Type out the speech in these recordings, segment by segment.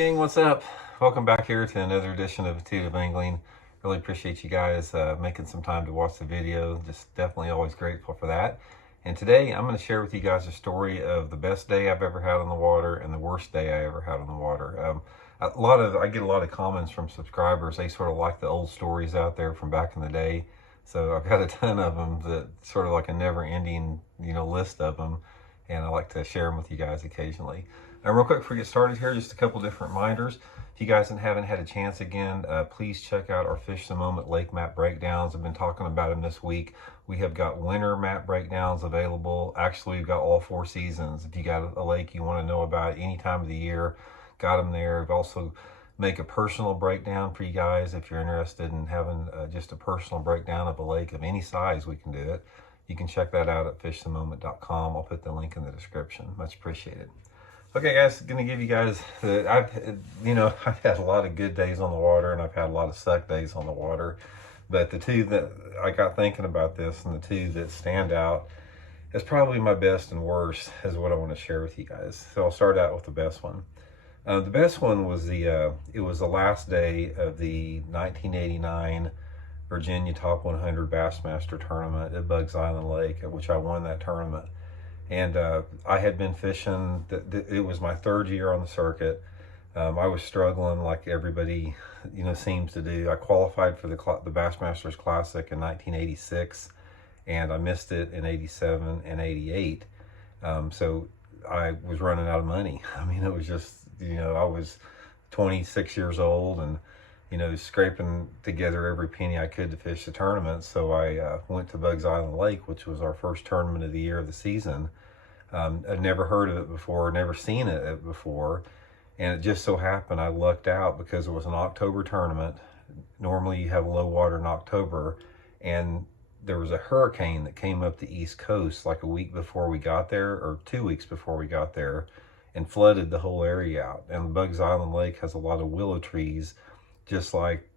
gang, what's up? Welcome back here to another edition of Intuitive Angling. Really appreciate you guys making some time to watch the video. Just definitely always grateful for that. And today I'm going to share with you guys a story of the best day I've ever had on the water and the worst day I ever had on the water. I get a lot of comments from subscribers. They sort of like the old stories out there from back in the day. So I've got a ton of them, that sort of like a never-ending list of them, and I like to share them with you guys occasionally. Real quick before we get started here, just a couple different reminders. If you guys haven't had a chance again, please check out our Fish the Moment lake map breakdowns. I've been talking about them this week. We have got winter map breakdowns available. Actually, we've got all 4 seasons. If you got a lake you want to know about any time of the year, got them there. We've also make a personal breakdown for you guys. If you're interested in having just a personal breakdown of a lake of any size, we can do it. You can check that out at fishthemoment.com. I'll put the link in the description. Much appreciated. Okay, guys, gonna give you guys I've had a lot of good days on the water, and I've had a lot of suck days on the water. But the two that I got thinking about this, and the two that stand out as probably my best and worst, is what I want to share with you guys. So I'll start out with the best one. The best one was it was the last day of the 1989 Virginia Top 100 Bassmaster Tournament at Bugs Island Lake, at which I won that tournament. And I had been fishing. It was my 3rd year on the circuit. I was struggling like everybody, seems to do. I qualified for the Bassmasters Classic in 1986, and I missed it in 87 and 88. So I was running out of money. I mean, it was just, I was 26 years old, and scraping together every penny I could to fish the tournament. So I went to Bugs Island Lake, which was our first tournament of the year of the season. I'd never heard of it before, never seen it before. And it just so happened I lucked out because it was an October tournament. Normally you have low water in October, and there was a hurricane that came up the East Coast like a week before we got there, or 2 weeks before we got there, and flooded the whole area out. And Bugs Island Lake has a lot of willow trees, just like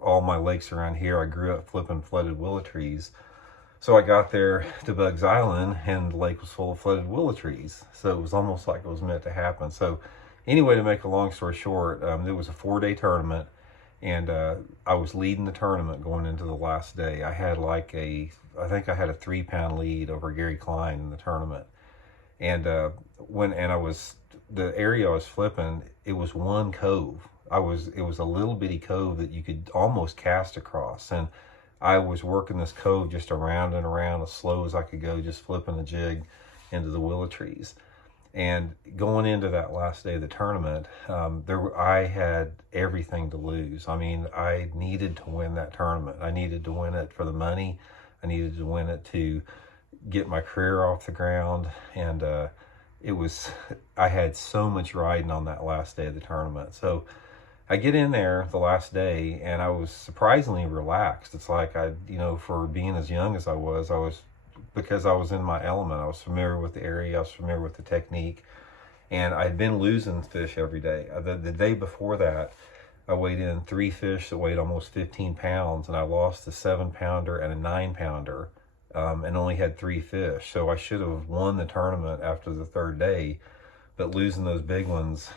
all my lakes around here. I grew up flipping flooded willow trees. So I got there to Bugs Island, and the lake was full of flooded willow trees. So it was almost like it was meant to happen. So anyway, to make a long story short, it was a 4-day tournament, and I was leading the tournament going into the last day. I had I think I had a 3-pound lead over Gary Klein in the tournament. And the area I was flipping, it was one cove. It was a little bitty cove that you could almost cast across, and I was working this cove just around and around as slow as I could go, just flipping the jig into the willow trees. And going into that last day of the tournament, I had everything to lose. I mean, I needed to win that tournament. I needed to win it for the money. I needed to win it to get my career off the ground. And I had so much riding on that last day of the tournament. So I get in there the last day, and I was surprisingly relaxed. It's like for being as young as I was, because I was in my element. I was familiar with the area, I was familiar with the technique, and I'd been losing fish every day. The day before that, I weighed in 3 fish that weighed almost 15 pounds, and I lost a 7-pounder and a 9-pounder, and only had 3 fish. So I should have won the tournament after the 3rd day, but losing those big ones,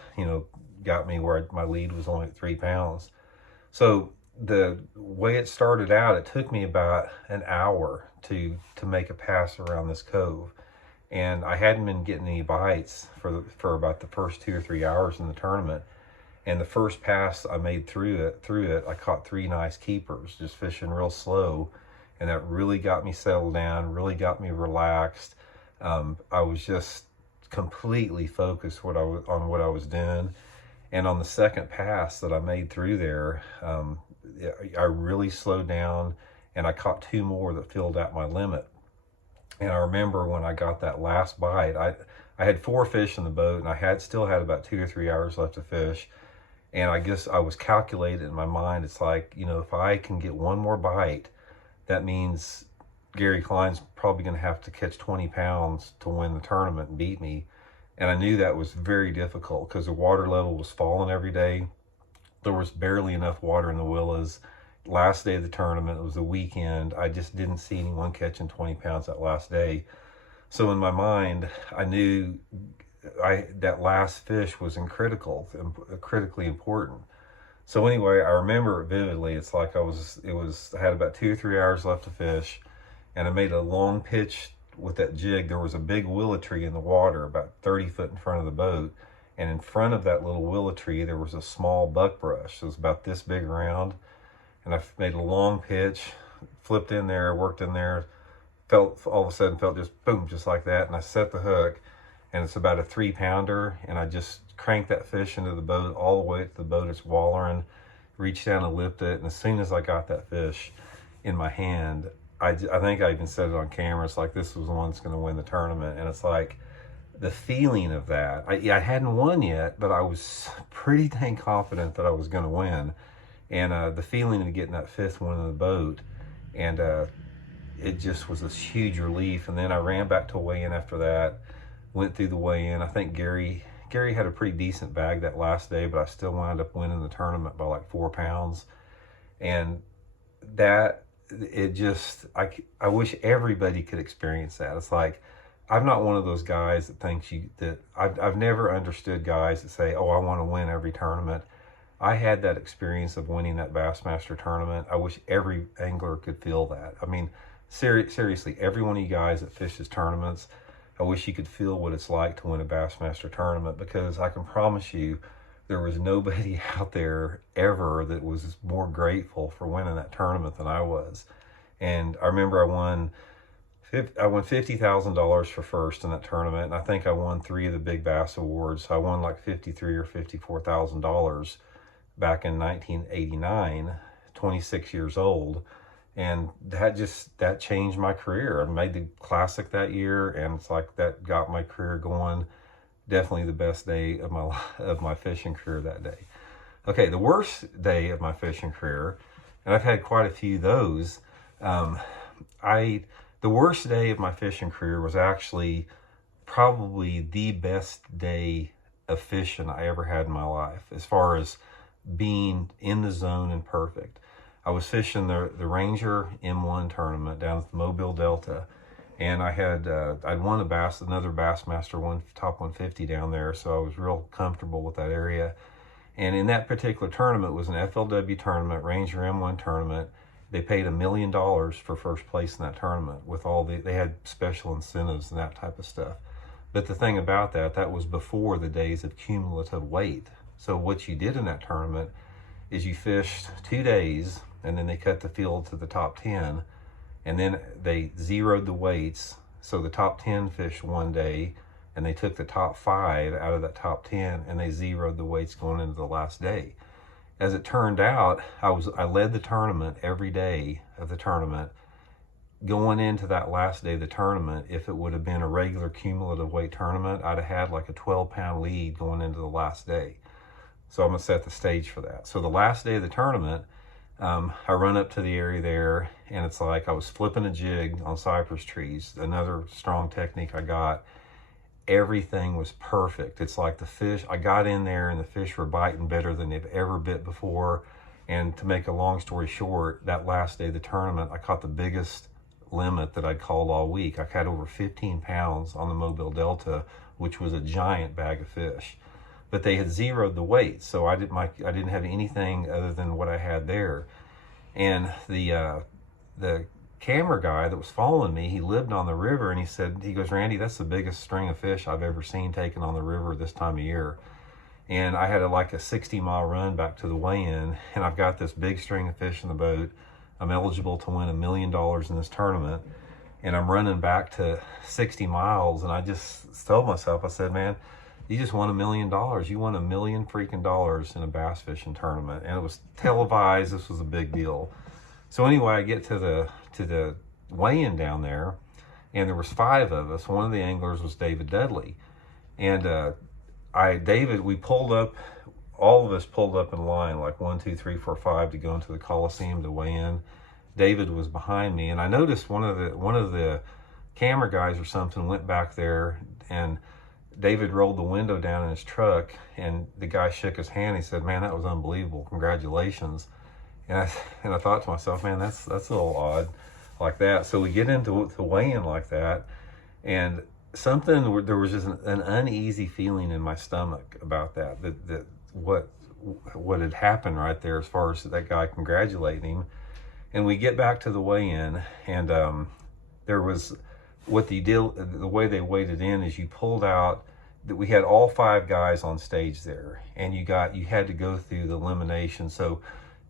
got me where my lead was only 3 pounds. So the way it started out, it took me about an hour to make a pass around this cove, and I hadn't been getting any bites for about the first 2 or 3 hours in the tournament. And the first pass I made through it, I caught 3 nice keepers, just fishing real slow, and that really got me settled down, really got me relaxed. I was just completely focused on what I was doing. And on the second pass that I made through there, I really slowed down, and I caught 2 more that filled out my limit. And I remember when I got that last bite, I had 4 fish in the boat, and I still had about 2 or 3 hours left to fish. And I guess I was calculating in my mind. It's like, if I can get 1 more bite, that means Gary Klein's probably going to have to catch 20 pounds to win the tournament and beat me. And I knew that was very difficult because the water level was falling every day. There was barely enough water in the willows. Last day of the tournament, it was the weekend. I just didn't see anyone catching 20 pounds that last day. So in my mind, I knew that last fish was critically important. So anyway, I remember it vividly. It's like I had about 2 or 3 hours left to fish, and I made a long pitch with that jig. There was a big willow tree in the water about 30 foot in front of the boat, and in front of that little willow tree there was a small buckbrush. It was about this big around, and I made a long pitch, flipped in there, worked in there, felt all of a sudden felt just boom, just like that, and I set the hook, and it's about a 3-pounder, and I just cranked that fish into the boat all the way to the boat. It's wallering, reached down and lifted it, and as soon as I got that fish in my hand, I think I even said it on camera, it's like this was the one that's going to win the tournament. And it's like the feeling of that. I hadn't won yet, but I was pretty dang confident that I was going to win. And the feeling of getting that 5th one in the boat, and it just was this huge relief. And then I ran back to weigh-in after that, went through the weigh-in. I think Gary had a pretty decent bag that last day, but I still wound up winning the tournament by like 4 pounds. And that, it just, I wish everybody could experience that. It's like, I'm not one of those guys that thinks I've never understood guys that say, oh, I want to win every tournament. I had that experience of winning that Bassmaster tournament. I wish every angler could feel that. I mean, seriously, every one of you guys that fishes tournaments, I wish you could feel what it's like to win a Bassmaster tournament, because I can promise you there was nobody out there ever that was more grateful for winning that tournament than I was. And I remember I won $50,000 for first in that tournament, and I think I won 3 of the Big Bass Awards. I won like $53,000 or $54,000 back in 1989, 26 years old. And that changed my career. I made the Classic that year, and it's like that got my career going. Definitely the best day of my fishing career that day. Okay, the worst day of my fishing career, and I've had quite a few of those. The worst day of my fishing career was actually probably the best day of fishing I ever had in my life, as far as being in the zone and perfect. I was fishing the Ranger M1 tournament down at the Mobile Delta, and I'd won another Bassmaster top 150 down there, so I was real comfortable with that area. And in that particular tournament, it was an FLW tournament, Ranger M1 tournament. They paid $1 million for first place in that tournament, with they had special incentives and that type of stuff. But the thing about that was before the days of cumulative weight. So what you did in that tournament is you fished 2 days, and then they cut the field to the top 10, and then they zeroed the weights. So the top 10 fished 1 day, and they took the top 5 out of that top 10, and they zeroed the weights going into the last day. As it turned out, I led the tournament every day of the tournament. Going into that last day of the tournament, if it would have been a regular cumulative weight tournament, I'd have had like a 12-pound lead going into the last day. So I'm gonna set the stage for that. So the last day of the tournament, I run up to the area there, and it's like I was flipping a jig on cypress trees, another strong technique I got. Everything was perfect. It's like the fish, I got in there and the fish were biting better than they've ever bit before. And to make a long story short, that last day of the tournament, I caught the biggest limit that I'd called all week. I caught over 15 pounds on the Mobile Delta, which was a giant bag of fish. But they had zeroed the weight, so I didn't have anything other than what I had there. And the camera guy that was following me, he lived on the river, and he goes, Randy, that's the biggest string of fish I've ever seen taken on the river this time of year. And I had like a 60-mile run back to the weigh-in, and I've got this big string of fish in the boat. I'm eligible to win $1 million in this tournament, and I'm running back to 60 miles, and I just told myself, I said, man, you just won $1 million. You won $1 million freaking dollars in a bass fishing tournament, and it was televised. This was a big deal. So anyway, I get to the weigh-in down there, and there was 5 of us. One of the anglers was David Dudley, and we pulled up. All of us pulled up in line, like 1, 2, 3, 4, 5, to go into the Coliseum to weigh in. David was behind me, and I noticed one of the camera guys or something went back there, and David rolled the window down in his truck, and the guy shook his hand. He said, man, that was unbelievable. Congratulations. And I thought to myself, man, that's a little odd like that. So we get into the weigh-in like that, and there was just an uneasy feeling in my stomach about that what had happened right there, as far as that guy congratulating him. And we get back to the weigh-in, and there was the way they weighed it in is you pulled out that we had all 5 guys on stage there, and you had to go through the elimination. So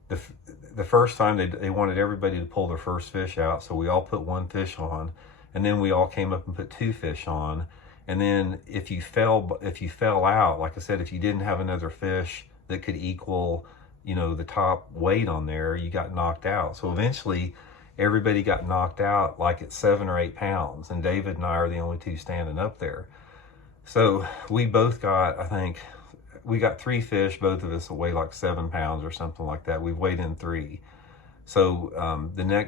the first time they wanted everybody to pull their first fish out, so we all put 1 fish on, and then we all came up and put 2 fish on. And then if you fell out, like I said, if you didn't have another fish that could equal, the top weight on there, you got knocked out. So eventually everybody got knocked out like at 7 or 8 pounds, and David and I are the only 2 standing up there. So we both got, I think, we got 3 fish, both of us weigh like 7 pounds or something like that. We weighed in 3. So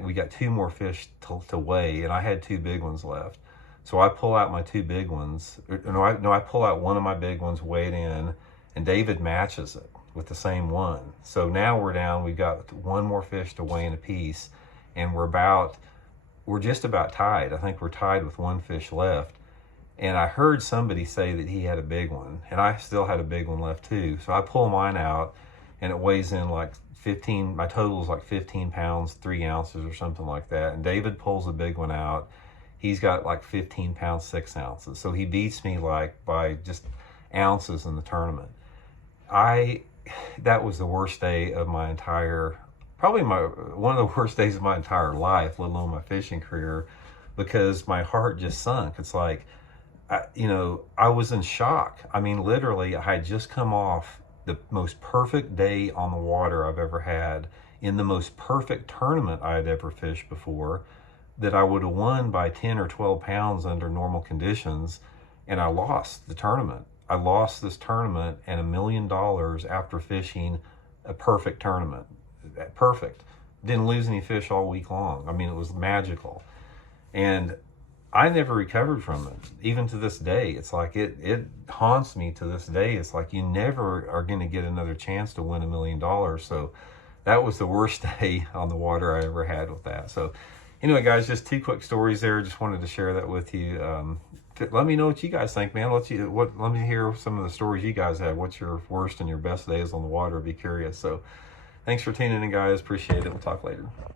we got 2 more fish to weigh, and I had 2 big ones left. So I pull out my 2 big ones. I pull out one of my big ones, weighed in, and David matches it with the same one. So now we're down, we've got 1 more fish to weigh in a piece, and we're just about tied. I think we're tied with 1 fish left. And I heard somebody say that he had a big one, and I still had a big one left too. So I pull mine out, and it weighs in like 15, my total is like 15 pounds, 3 ounces or something like that. And David pulls a big one out. He's got like 15 pounds, 6 ounces. So he beats me like by just ounces in the tournament. That was the worst day of my entire, probably one of the worst days of my entire life, let alone my fishing career, because my heart just sunk. It's like, I was in shock. I mean, literally, I had just come off the most perfect day on the water I've ever had, in the most perfect tournament I had ever fished before, that I would have won by 10 or 12 pounds under normal conditions, and I lost the tournament. I lost this tournament and $1 million after fishing a perfect tournament. Perfect. Didn't lose any fish all week long. I mean, it was magical. And I never recovered from it, even to this day. It's like it haunts me to this day. It's like you never are going to get another chance to win $1 million. So that was the worst day on the water I ever had with that. So anyway, guys, just 2 quick stories there. Just wanted to share that with you. Let me know what you guys think, man. Let me hear some of the stories you guys have. What's your worst and your best days on the water? I'd be curious. So thanks for tuning in, guys. Appreciate it. We'll talk later.